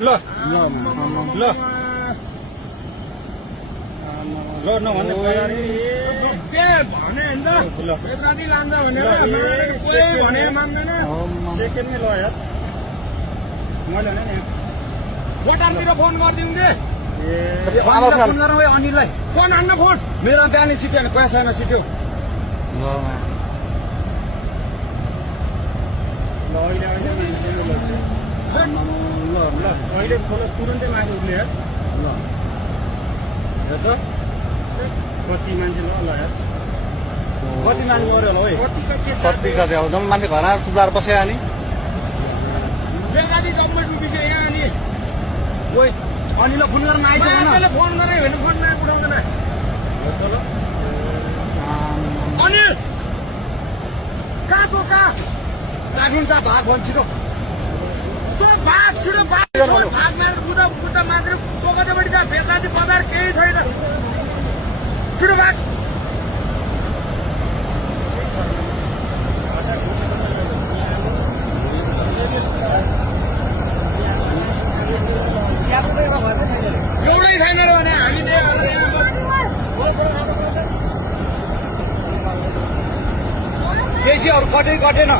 ल ल ल नभन्ने भने राति लान्छ भनेर भने मान्दैन सेकेन्डमै ल यार मैले भने नि बटारतिर फोन गरिदिउँ दे फोन गरौँ है अनिललाई फोन हान्न फोन मेरो बिहानै सिक्यो भने पैसामा सिक्यो ल अहिले अहिले खोला तुरन्तै माथि उठ्ने यार ल हेर त कति मान्छे ल यार कति मान्छे मऱ्यो होला है कति कति अब जम्मै मान्छे घर आएर सुधार बस्यो नि बेलुका जम्मै डुबिसक्यो यहाँ अनि ओइ अनिललाई फोन गरेर आइसक्यो फोन गरे भने फोन उठाउँदैन अनिल कहाँ तँ कहाँ काठमाडौँ भाग भन्छ छिटो तँ भाग छिटो भाग मारेर बुद्ध मात्र चोकटेपट्टि जा बेलुका बजार केही छैन छिटो भाग एउटै छैन र भने हामी बेसी अरू कटेन